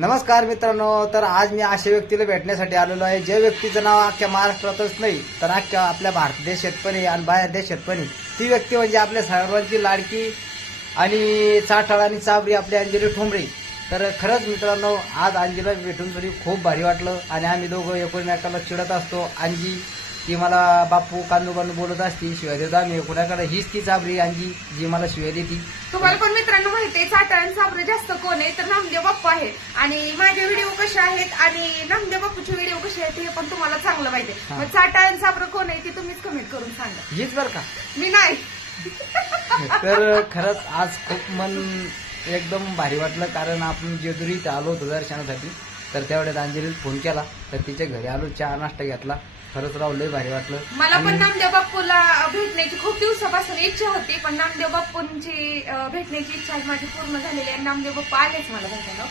नमस्कार मित्रांनो तर आज मी अशा व्यक्तीला भेटण्यासाठी आलेलो आहे ज्या व्यक्तीचं नाव अख्ख्या महाराष्ट्रातच नाही तर अख्ख्या आपल्या भारत देशात पण आहे आणि बाहेर देशात पण आहे. ती व्यक्ती म्हणजे आपल्या सर्वांची लाडकी आणि चाठाळ आणि चाबरी आपली अंजली ठोंबरे. तर खरंच मित्रांनो आज अंजीला भेटून तरी खूप भारी वाटलं आणि आम्ही दोघं एकमेकाला चिडत असतो. अंजी ती मला बापू कांदू बांधू बोलत असती शिवाय देतो आम्ही. एकमेकाला हीच ती चाबरी अंजी जी मला शिवाय देती. तुम्हाला पण मित्रांनो माहिती आहे चाटण साबरे जास्त कोण आहे तर नामदेव बाप्पू आहे आणि माझे व्हिडिओ कसे आहेत आणि नामदेव बाप्पूचे व्हिडिओ कसे आहेत हे पण तुम्हाला चांगलं माहिती आहे. मग चाटण साबरं कोण आहे ते तुम्हीच कमेंट करून सांगा. हीच बरं का? मी नाही. तर खरंच आज खूप मन एकदम भारी वाटलं कारण आपण जेजुरी इथं आलो होतो दर्शनासाठी. तर तेवढ्यात अंजलीला फोन केला. तर तिच्या घरी आलो चहा नाश्ता घेतला. खरंच राव लय भारी वाटलं. मला पण नामदेव बाप्पूला भेटण्याची खूप दिवसापासून इच्छा होती पण नामदेव बाप्पूंची अं, भेटण्याची इच्छा आज माझी पूर्ण झालेली आहे. नामदेव बाप्पू आलेच मला भेटायला.